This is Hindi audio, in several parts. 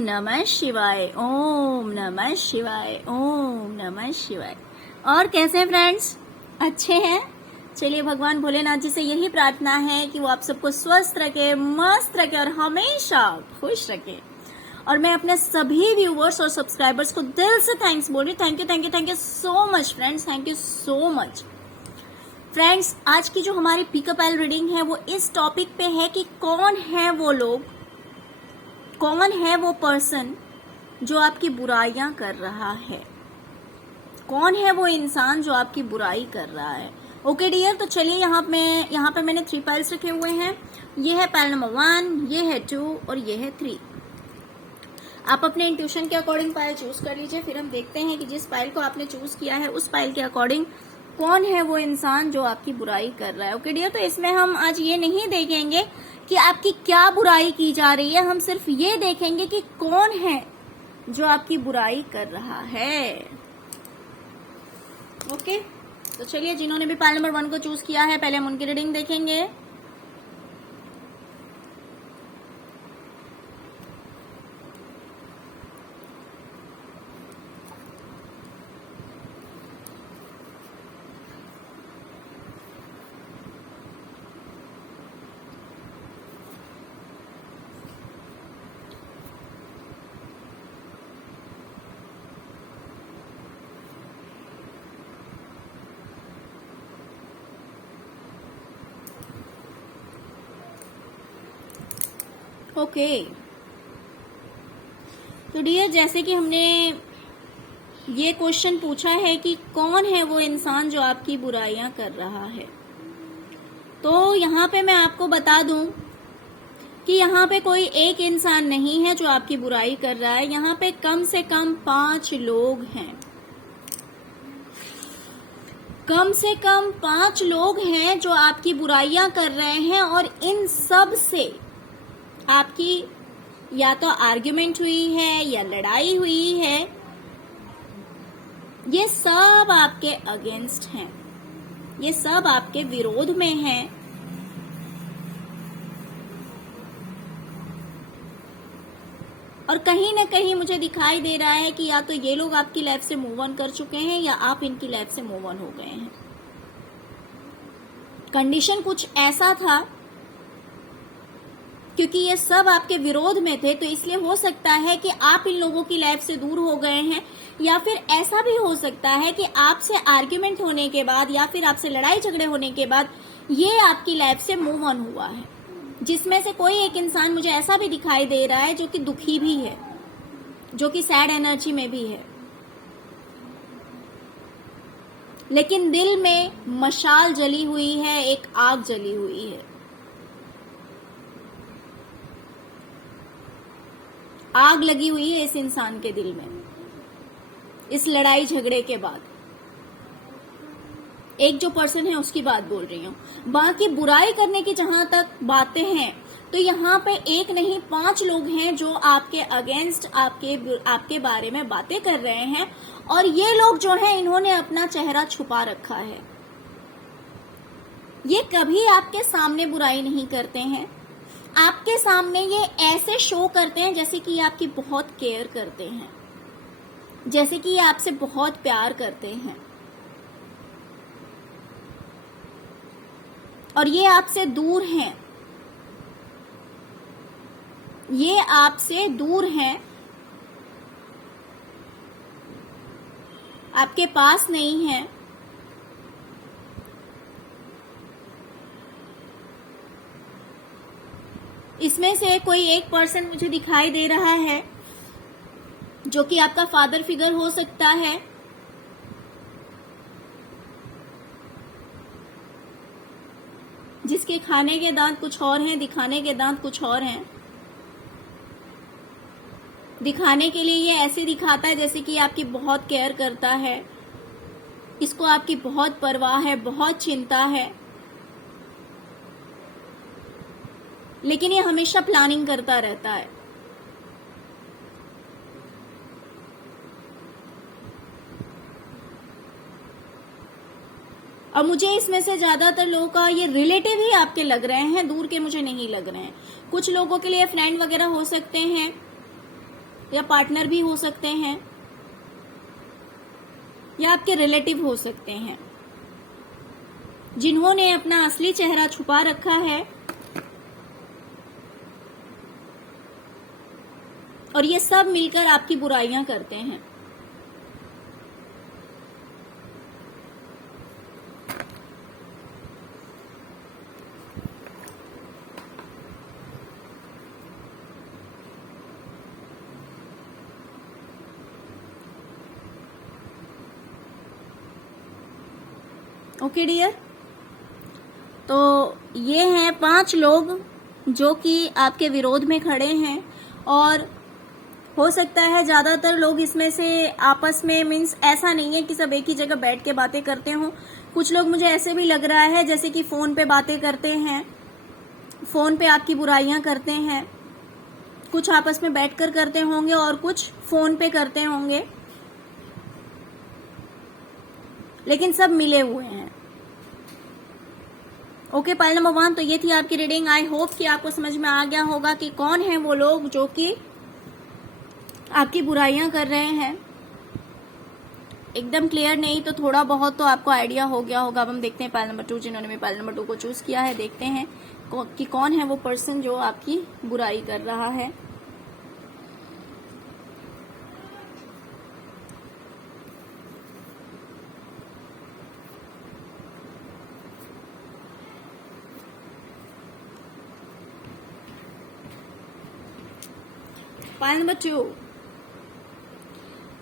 नमः शिवाय, ओम नमः शिवाय, ओम नमः शिवाय। और कैसे हैं फ्रेंड्स? अच्छे हैं? चलिए भगवान भोलेनाथ जी से यही प्रार्थना है कि वो आप सबको स्वस्थ रखे, मस्त रखे और हमेशा खुश रखे। और मैं अपने सभी व्यूवर्स और सब्सक्राइबर्स को दिल से थैंक्स बोल रही हूँ। Thank you thank you thank you so much friends, thank you so much friends. आज की जो हमारी पिकअप एल रीडिंग है वो इस टॉपिक पे है कि कौन है वो लोग, कौन है वो पर्सन जो आपकी बुराइयां कर रहा है, कौन है वो इंसान जो आपकी बुराई कर रहा है। ओके डियर, तो चलिए यहाँ पे मैंने 3 पाइल्स रखे हुए हैं। ये है पाइल नंबर 1, ये है 2 और ये है 3। आप अपने इंट्यूशन के अकॉर्डिंग पाइल चूज कर लीजिए। फिर हम देखते हैं कि जिस पाइल को आपने चूज किया है उस पाइल के अकॉर्डिंग कौन है वो इंसान जो आपकी बुराई कर रहा है। ओके डियर, तो इसमें हम आज ये नहीं देखेंगे कि आपकी क्या बुराई की जा रही है, हम सिर्फ ये देखेंगे कि कौन है जो आपकी बुराई कर रहा है। ओके, तो चलिए जिन्होंने भी पाइल नंबर 1 को चूज किया है पहले हम उनकी रीडिंग देखेंगे। ओके, तो डियर जैसे कि हमने ये क्वेश्चन पूछा है कि कौन है वो इंसान जो आपकी बुराइयां कर रहा है, तो यहाँ पे मैं आपको बता दूं कि यहाँ पे कोई एक इंसान नहीं है जो आपकी बुराई कर रहा है। यहाँ पे कम से कम 5 लोग हैं, कम से कम 5 लोग हैं जो आपकी बुराइयां कर रहे हैं। और इन सब से आपकी या तो आर्ग्यूमेंट हुई है या लड़ाई हुई है, ये सब आपके अगेंस्ट हैं, ये सब आपके विरोध में हैं। और कहीं ना कहीं मुझे दिखाई दे रहा है कि या तो ये लोग आपकी लाइफ से मूव ऑन कर चुके हैं या आप इनकी लाइफ से मूव ऑन हो गए हैं। कंडीशन कुछ ऐसा था क्योंकि ये सब आपके विरोध में थे, तो इसलिए हो सकता है कि आप इन लोगों की लाइफ से दूर हो गए हैं, या फिर ऐसा भी हो सकता है कि आपसे आर्ग्यूमेंट होने के बाद या फिर आपसे लड़ाई झगड़े होने के बाद ये आपकी लाइफ से मूव ऑन हुआ है। जिसमें से कोई एक इंसान मुझे ऐसा भी दिखाई दे रहा है जो कि दुखी भी है, जो कि सैड एनर्जी में भी है, लेकिन दिल में मशाल जली हुई है, एक आग जली हुई है। आग लगी हुई है इस इंसान के दिल में इस लड़ाई झगड़े के बाद। एक जो पर्सन है उसकी बात बोल रही हूँ। बाकी बुराई करने की जहां तक बातें हैं तो यहाँ पे एक नहीं 5 लोग हैं जो आपके अगेंस्ट आपके बारे में बातें कर रहे हैं। और ये लोग जो हैं इन्होंने अपना चेहरा छुपा रखा है। ये कभी आपके सामने बुराई नहीं करते हैं, आपके सामने ये ऐसे शो करते हैं जैसे कि ये आपकी बहुत केयर करते हैं, जैसे कि ये आपसे बहुत प्यार करते हैं। और ये आपसे दूर हैं, ये आपसे दूर हैं, आपके पास नहीं है। इसमें से कोई एक पर्सन मुझे दिखाई दे रहा है जो कि आपका फादर फिगर हो सकता है, जिसके खाने के दांत कुछ और हैं, दिखाने के दांत कुछ और हैं। दिखाने के लिए ये ऐसे दिखाता है जैसे कि आपकी बहुत केयर करता है, इसको आपकी बहुत परवाह है, बहुत चिंता है, लेकिन ये हमेशा प्लानिंग करता रहता है। और मुझे इसमें से ज्यादातर लोगों का ये रिलेटिव ही आपके लग रहे हैं, दूर के मुझे नहीं लग रहे हैं। कुछ लोगों के लिए फ्रेंड वगैरह हो सकते हैं, या पार्टनर भी हो सकते हैं, या आपके रिलेटिव हो सकते हैं, जिन्होंने अपना असली चेहरा छुपा रखा है और ये सब मिलकर आपकी बुराइयां करते हैं। ओके डियर, तो ये हैं 5 लोग जो कि आपके विरोध में खड़े हैं, और हो सकता है ज्यादातर लोग इसमें से आपस में, मीन्स ऐसा नहीं है कि सब एक ही जगह बैठ के बातें करते हों। कुछ लोग मुझे ऐसे भी लग रहा है जैसे कि फोन पे बातें करते हैं, फोन पे आपकी बुराइयां करते हैं। कुछ आपस में बैठकर करते होंगे और कुछ फोन पे करते होंगे, लेकिन सब मिले हुए हैं। ओके, पाइल नंबर 1, तो ये थी आपकी रीडिंग। आई होप कि आपको समझ में आ गया होगा कि कौन है वो लोग जो कि आपकी बुराइयां कर रहे हैं। एकदम क्लियर नहीं तो थोड़ा बहुत तो आपको आइडिया हो गया होगा। अब हम देखते हैं पाइल नंबर 2, जिन्होंने भी पाइल नंबर 2 को चूज किया है। देखते हैं कि कौन है वो पर्सन जो आपकी बुराई कर रहा है। पाइल नंबर 2,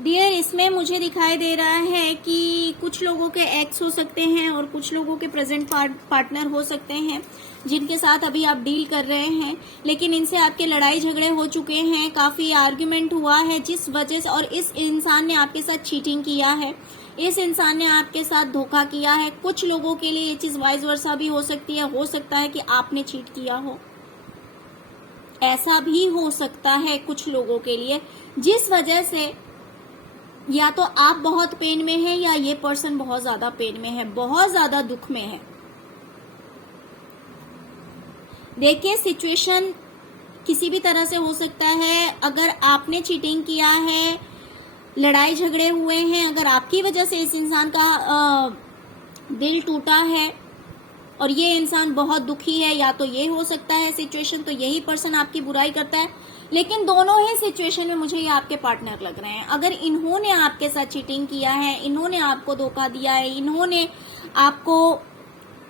डियर, इसमें मुझे दिखाई दे रहा है कि कुछ लोगों के एक्स हो सकते हैं और कुछ लोगों के प्रेजेंट पार्टनर हो सकते हैं, जिनके साथ अभी आप डील कर रहे हैं, लेकिन इनसे आपके लड़ाई झगड़े हो चुके हैं, काफी आर्ग्यूमेंट हुआ है, जिस वजह से, और इस इंसान ने आपके साथ चीटिंग किया है, इस इंसान ने आपके साथ धोखा किया है। कुछ लोगों के लिए ये चीज वाइस वर्सा भी हो सकती है। हो सकता है कि आपने चीट किया हो, ऐसा भी हो सकता है कुछ लोगों के लिए, जिस वजह से या तो आप बहुत पेन में हैं या ये पर्सन बहुत ज्यादा पेन में है, बहुत ज्यादा दुख में है। देखिए, सिचुएशन किसी भी तरह से हो सकता है। अगर आपने चीटिंग किया है, लड़ाई झगड़े हुए हैं, अगर आपकी वजह से इस इंसान का दिल टूटा है और ये इंसान बहुत दुखी है, या तो ये हो सकता है सिचुएशन, तो यही पर्सन आपकी बुराई करता है। लेकिन दोनों ही सिचुएशन में मुझे ये आपके पार्टनर लग रहे हैं। अगर इन्होंने आपके साथ चीटिंग किया है, इन्होंने आपको धोखा दिया है, इन्होंने आपको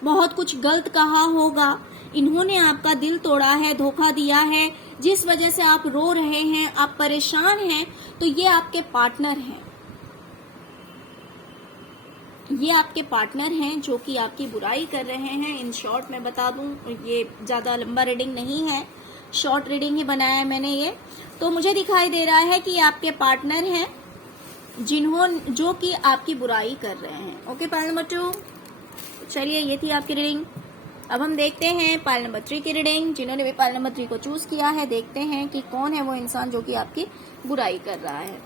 बहुत कुछ गलत कहा होगा, इन्होंने आपका दिल तोड़ा है, धोखा दिया है, जिस वजह से आप रो रहे हैं, आप परेशान हैं, तो ये आपके पार्टनर हैं। ये आपके पार्टनर हैं जो कि आपकी बुराई कर रहे हैं। इन शॉर्ट मैं बता दूं, ये ज्यादा लंबा रीडिंग नहीं है, शॉर्ट रीडिंग ही बनाया है मैंने ये। तो मुझे दिखाई दे रहा है कि आपके पार्टनर हैं जो कि आपकी बुराई कर रहे हैं। ओके, पाइल नंबर 2, चलिए ये थी आपकी रीडिंग। अब हम देखते हैं पाइल नंबर 3 की रीडिंग। जिन्होंने भी पाइल नंबर 3 को चूज किया है, देखते हैं कि कौन है वो इंसान जो कि आपकी बुराई कर रहा है।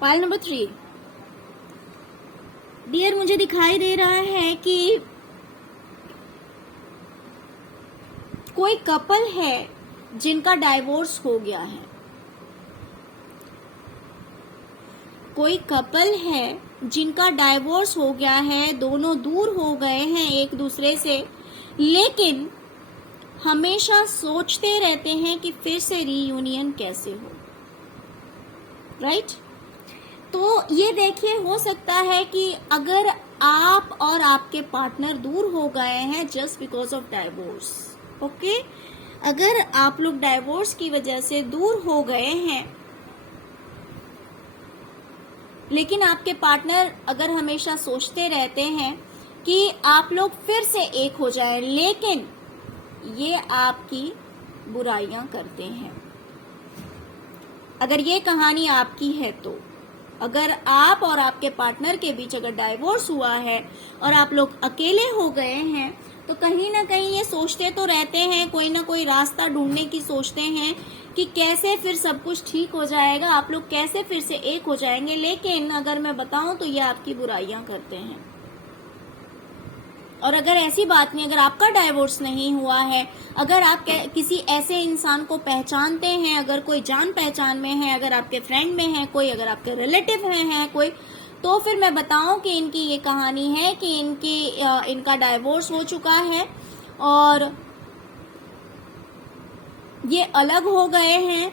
पाइल नंबर 3, डियर, मुझे दिखाई दे रहा है कि कोई कपल है जिनका डाइवोर्स हो गया है। कोई कपल है जिनका डाइवोर्स हो गया है, दोनों दूर हो गए हैं एक दूसरे से, लेकिन हमेशा सोचते रहते हैं कि फिर से रीयूनियन कैसे हो। राइट? तो ये देखिए, हो सकता है कि अगर आप और आपके पार्टनर दूर हो गए हैं just because of divorce, okay, अगर आप लोग डाइवोर्स की वजह से दूर हो गए हैं, लेकिन आपके पार्टनर अगर हमेशा सोचते रहते हैं कि आप लोग फिर से एक हो जाएं, लेकिन ये आपकी बुराइयां करते हैं। अगर ये कहानी आपकी है, तो अगर आप और आपके पार्टनर के बीच अगर डाइवोर्स हुआ है और आप लोग अकेले हो गए हैं, तो कहीं ना कहीं ये सोचते तो रहते हैं, कोई ना कोई रास्ता ढूंढने की सोचते हैं, कि कैसे फिर सब कुछ ठीक हो जाएगा, आप लोग कैसे फिर से एक हो जाएंगे। लेकिन अगर मैं बताऊं तो ये आपकी बुराइयां करते हैं। और अगर ऐसी बात नहीं, अगर आपका डाइवोर्स नहीं हुआ है, अगर आप किसी ऐसे इंसान को पहचानते हैं, अगर कोई जान पहचान में है, अगर आपके फ्रेंड में है कोई, अगर आपके रिलेटिव है कोई, तो फिर मैं बताऊं कि इनकी ये कहानी है कि इनका डाइवोर्स हो चुका है और ये अलग हो गए हैं।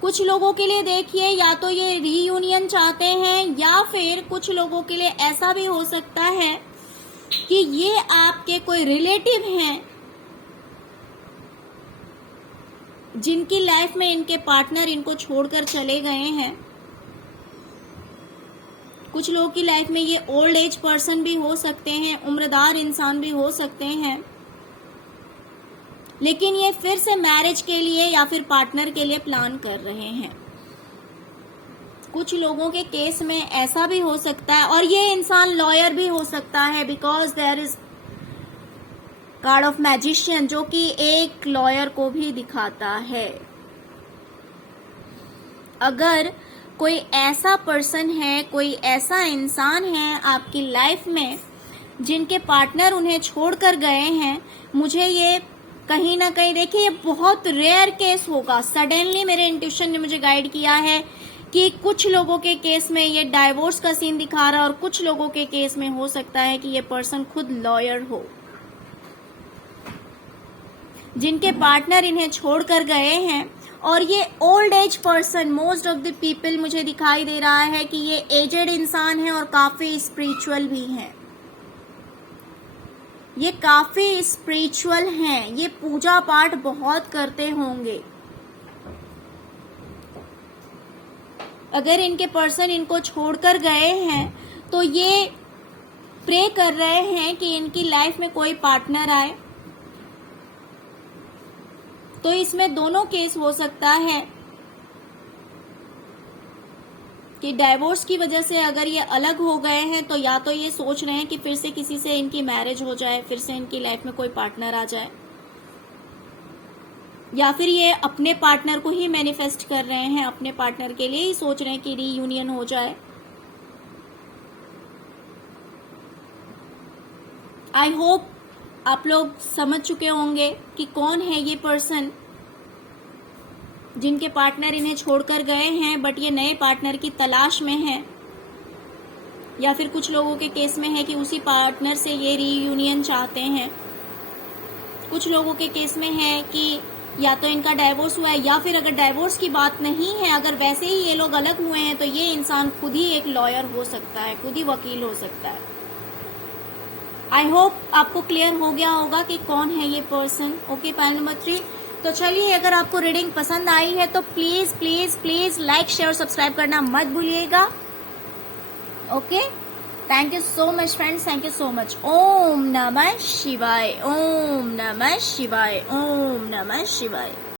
कुछ लोगों के लिए देखिए या तो ये रीयूनियन चाहते हैं, या फिर कुछ लोगों के लिए ऐसा भी हो सकता है कि ये आपके कोई रिलेटिव हैं जिनकी लाइफ में इनके पार्टनर इनको छोड़कर चले गए हैं। कुछ लोगों की लाइफ में ये ओल्ड एज पर्सन भी हो सकते हैं, उम्रदार इंसान भी हो सकते हैं, लेकिन ये फिर से मैरिज के लिए या फिर पार्टनर के लिए प्लान कर रहे हैं। कुछ लोगों के केस में ऐसा भी हो सकता है, और ये इंसान लॉयर भी हो सकता है, because there is card of magician जो कि एक लॉयर को भी दिखाता है। अगर कोई ऐसा पर्सन है, कोई ऐसा इंसान है आपकी लाइफ में जिनके पार्टनर उन्हें छोड़कर गए हैं, मुझे ये कहीं ना कहीं, देखिए ये बहुत रेयर केस होगा। सडनली मेरे इंट्यूशन ने मुझे गाइड किया है कि कुछ लोगों के केस में ये डाइवोर्स का सीन दिखा रहा है, और कुछ लोगों के केस में हो सकता है कि ये पर्सन खुद लॉयर हो, जिनके पार्टनर इन्हें छोड़कर गए हैं। और ये old age person, most of the people मुझे दिखाई दे रहा है कि ये एजेड इंसान है और काफी स्पिरिचुअल भी हैं। ये काफी स्पिरिचुअल हैं, ये पूजा पाठ बहुत करते होंगे। अगर इनके पर्सन इनको छोड़कर गए हैं तो ये प्रे कर रहे हैं कि इनकी लाइफ में कोई पार्टनर आए। तो इसमें दोनों केस हो सकता है कि डाइवोर्स की वजह से अगर ये अलग हो गए हैं तो या तो ये सोच रहे हैं कि फिर से किसी से इनकी मैरिज हो जाए, फिर से इनकी लाइफ में कोई पार्टनर आ जाए, या फिर ये अपने पार्टनर को ही मैनिफेस्ट कर रहे हैं, अपने पार्टनर के लिए ही सोच रहे हैं कि रीयूनियन हो जाए। आई होप आप लोग समझ चुके होंगे कि कौन है ये पर्सन जिनके पार्टनर इन्हें छोड़कर गए हैं, बट ये नए पार्टनर की तलाश में है। या फिर कुछ लोगों के केस में है कि उसी पार्टनर से ये रीयूनियन चाहते हैं। कुछ लोगों के केस में है कि या तो इनका डाइवोर्स हुआ है, या फिर अगर डाइवोर्स की बात नहीं है, अगर वैसे ही ये लोग अलग हुए हैं, तो ये इंसान खुद ही एक लॉयर हो सकता है, खुद ही वकील हो सकता है। आई होप आपको क्लियर हो गया होगा कि कौन है ये पर्सन। Okay, point number 3। तो चलिए, अगर आपको रीडिंग पसंद आई है तो please please please like, share और सब्सक्राइब करना मत भूलिएगा। Okay, thank you so much friends, thank you so much. ओम नमः शिवाय, ओम नमः शिवाय, ओम नमः शिवाय।